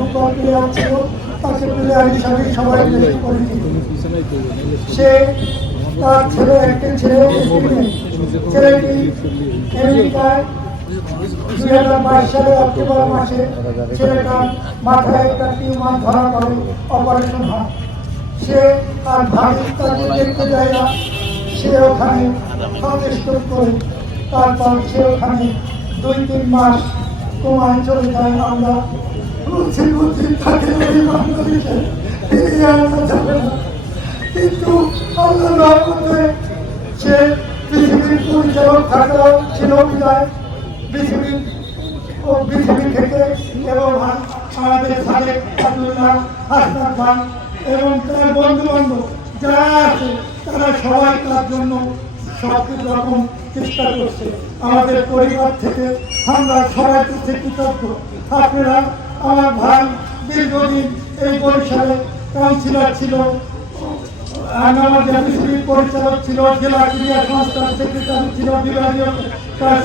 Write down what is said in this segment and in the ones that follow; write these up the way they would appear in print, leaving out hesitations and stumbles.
Football player ছিল, তাকে player হিসাবে সবাই বেশি পরিচিত। সে তার ছেলে একটা ছেলেটি আমেরিকায় 2022 সালে অক্টোবর মাসে ছেলেটার মাথায় একটা টিউমার ধরা পড়ে, অপারেশন হয়। সে তার ভাই তাকে দেখতে যায় না, সে ওখানে সন্তুষ্ট করে তারপর সে ওখানে 2-3 মাস কোমায় চলে যায়। আমরা কিন্তু আল্লাহ সে পৃথিবীর পরিচালক থাকা ছিল বিদায় পৃথিবী থেকে এবং আমাদের সাথে আব্দুল্লাহ হাসনাত খান এবং তার বন্ধু বান্ধব যারা আছে তারা সবাই তার জন্য সব রকম চেষ্টা করছে। আমাদের পরিবার থেকে আমরা সবাই কাছে কৃতজ্ঞ। আপনারা আমার ভাই দীর্ঘদিন এই বরিশালে কাউন্সিলর ছিল, পরিচালক ছিল, জেলা ক্রীড়া সংস্থার সেক্রেটারি ছিল, বিভাগীয়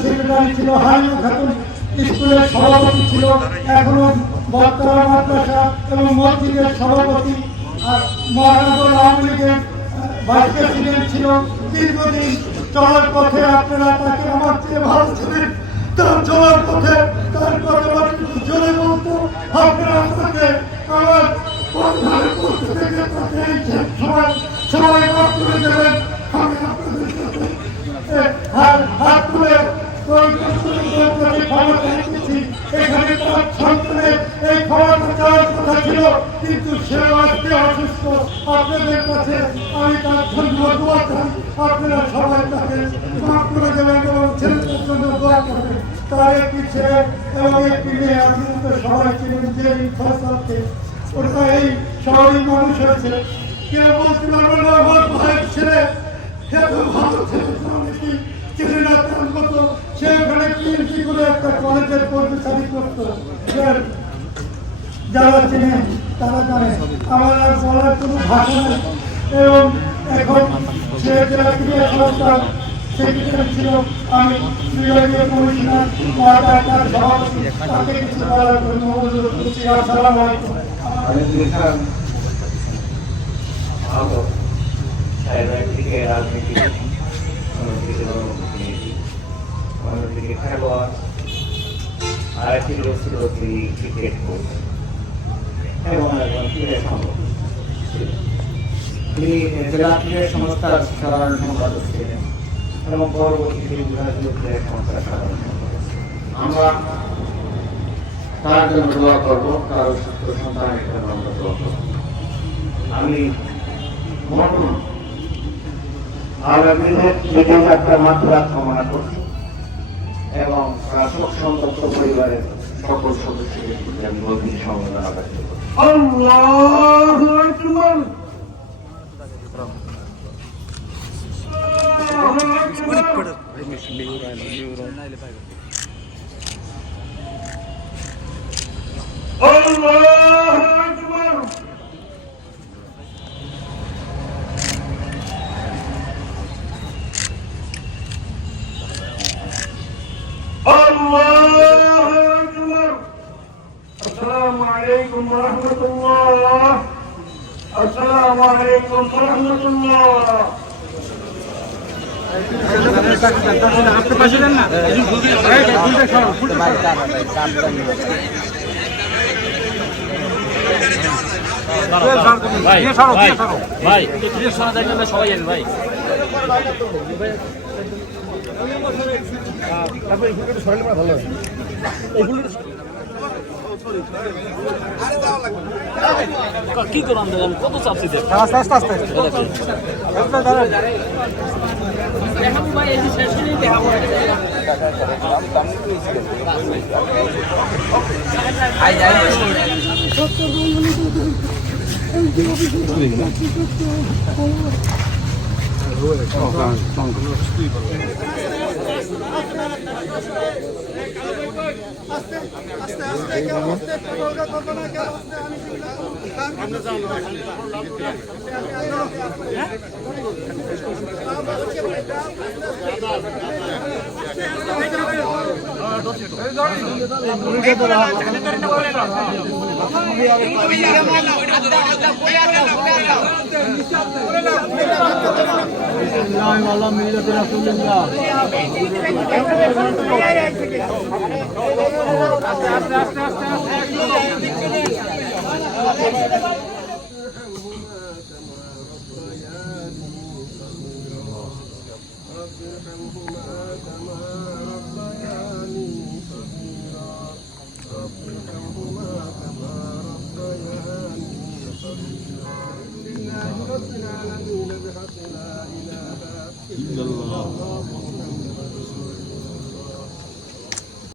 সেক্রেটারি ছিল, হারিমা খাতুন স্কুলের সভাপতি ছিল, এখনো বর্তমান মাদ্রাসা এবং মসজিদের সভাপতি, মহানগর আওয়ামী লীগের ভাইস প্রেসিডেন্ট ছিল। দীর্ঘদিন চলার পথে আপনারা তাকে আমার চেয়ে ভালো ছিলেন। তার চলার পথে তার কথাবার্তা জোরে বলতো, আপনারা তাকে আমার পরিবারের পক্ষ থেকে তাকে সবাই মাফ করে দেবেন। আমি আপনাদের সাথে হাত তুলে ক্ষমা চাইতেছি। এখানে তার সন্তানের এই ক্ষমতা চাওয়ার কথা ছিল, কিন্তু সে আজকে অসুস্থ। আপনাদের কাছে আমি তার জন্য দোয়া চাই, আপনারা সবাই তাকে মাফ করে দেবেন এবং ছেলেদের জন্য দোয়া করবেন। তার একটি ছেলে এবং একটি মেয়ে, আপনি তো সবাই ছিলেন যে ফসলকে ওটা এই শহরের মানুষ হয়েছে। কেউ বলতে পারবে না আমার ভাইয়ের ছেলে এত ভালো ছেলে কি ছেলে না তার মতো সে ওখানে পিএইচডি করে একটা কলেজের কর্মচারী করতো। যারা চেনেন তারা জানে, আমার আর বলার কোনো ভাষা নেই। এবং এখন সে জেলা ক্রীড়া সংস্থার সেক্রেটারি ছিল, আমি বিভাগীয় কমিশনার তার সভাপতি, তাকে কিছু বলার জন্য অনুরোধ করছি। আসসালামু আলাইকুম। রাজনীতি, অন্যদিকে খেলোয়াড়, আরেকটি ছিল ক্রিকেট কোচ এবং একজন ক্রীড়া সম্পাদক। তিনি জেলা ক্রীড়া সংস্থার সাধারণ সম্পাদক ছিলেন এবং পরবর্তীতে বিভাগীয় ক্রীড়া সংস্থার সাধারণ সম্পাদক। আমরা তার জন্য দোয়া করবো, তার সুস্থ সন্তানের জন্য আমরা দোয়া করবো। আমি মরহুম আগামীদের মাত্রা কামনা করছি এবং শোক সন্তপ্ত পরিবারের সকল সদস্যদের প্রতি আমি গভীর সমবেদনা ব্যক্ত করছি। আল্লাহু আকবার। السلام عليكم ورحمة الله. السلام عليكم ورحمة الله. কি করলাম কত চাপছি رب ارحمهما كما